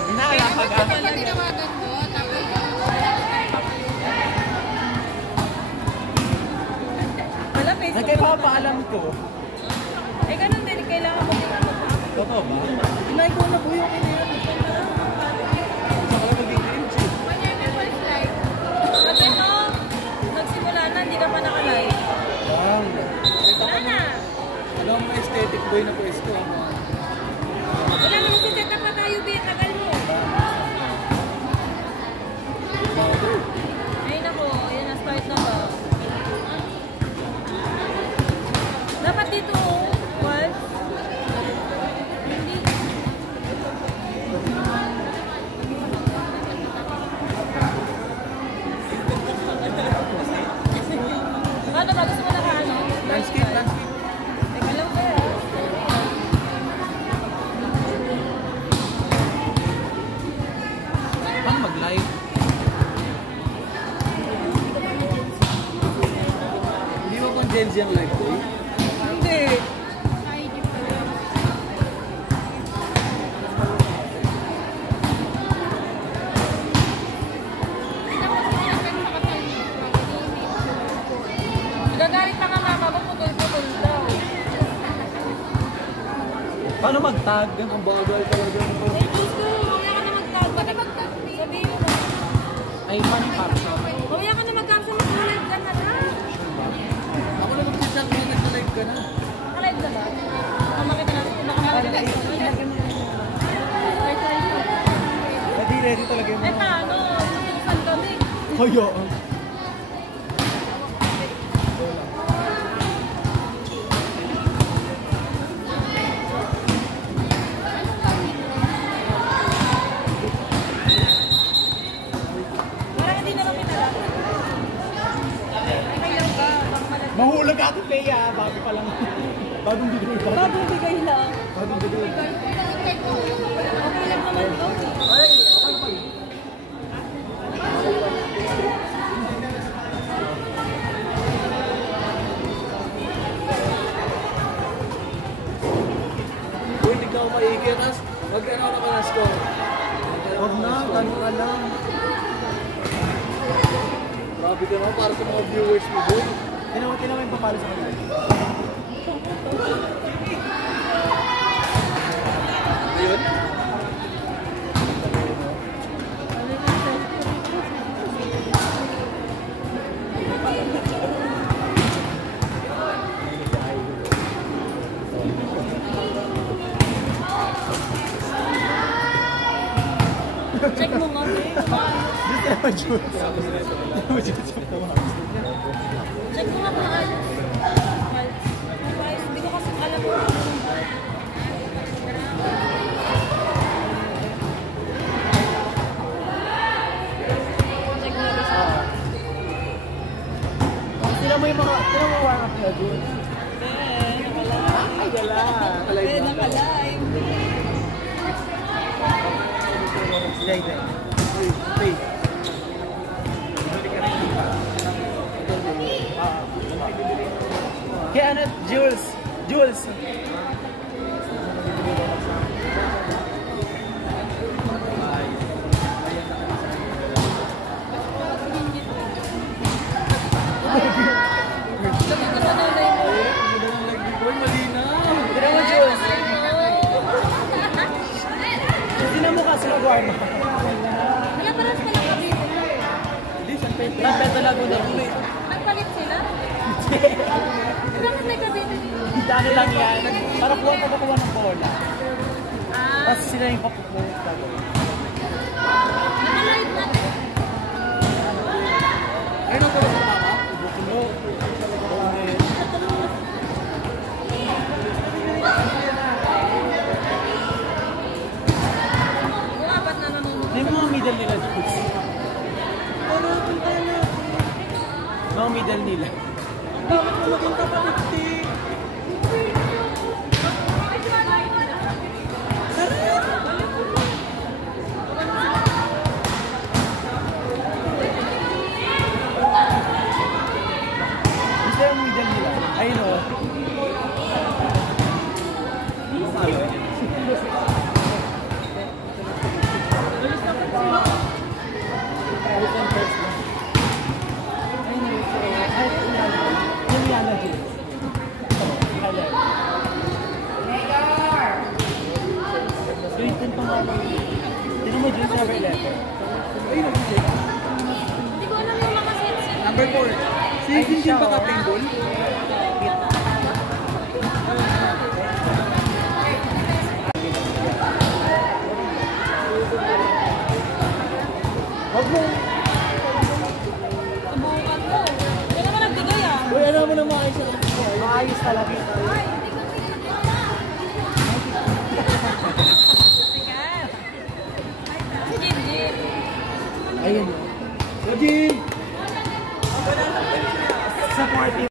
Inaalakag ako. Kaya tinawagan mo, tapos wala Facebook. Nagkipapaalam ko. Eh, ganun din. Kailangan mo din mag-app. Totoo ba? Inay ko na po yung kinayan. Saka lang mag-game chip. When you're in the first live, sabi mo, nagsimula na, hindi ka pa naka-live. Wala na. Alam mo, aesthetic boy na pwesto. Wala naman si set up na tayo, Bia. Tagal mo. Ay, nako. Yan na, start na ba? Dapat dito, what? Hindi. Ano ba? Gusto mo na ka ano? Landscape. Teka lang kaya. Paano mag-live? Hindi mo pang Gen Z ang live ko eh. Hindi. Gagalit pa nga mama ko, putol-putol daw. Paano mag-tag? Ang bagal talaga. Eh, Diyos ko, mamaya ka na mag-tag. Bakit mag-tag? Sabihin mo na. Ay, paano yung caption? Mamaya ka na mag-caption, mag-live ka na lang. Ako lang mag-chat mo, nag-live ka na. Naka-live na ba? Makita natin kung baka naka-live ka na. Pati ready talaga yung Ay, paano? Tutusan kami. Hoyo. Parang hindi na kami nalang. Ay, lang ka. Mahulag ako, Peya. Bago pa lang. Bagong bigay pa. Bagong bigay lang. Bagong bigay. Okay lang naman to. Ay, okay pa. Uy, hindi ka ako maigit. Mag-ano na ka na score? Huwag na, tanong ka lang. Grabe ka naman para sa mga viewers mo, boy. Tinawa yung papalo sa kanila. Ayun? Check mo nga. Check mo nga kung ayos. Ayos. Hindi ko kasi alam mo. Check mo nga ba? Tira mo yung mga warm up nila doon. Ay, gala. Naka-live. Sige. Play. Kaya ano, Jules. Wala parang pala kabito. Napeta Laguna. Nagpalit sila? Bakit may kabito dito? Dami lang yan. Para kuha ng bola. Ah. Tapos sila yung papupunta. Naka-live na. Ayun ang pala sa mama. Bukulo. Apat na nanonood. Hindi mo mga middle nila, Jules. Mga middle nila. Bakit mo maging kapalitik? Gusto yung middle nila. Ayun o. Ay, nabili. Hindi ko alam yung mga sets. Number 4. Si Jinjin ba ka-penguin? Huwag mo. Subukan mo. Hindi naman nagbigay ah. Uy, alam mo na maayos na lang. Maayos talaga.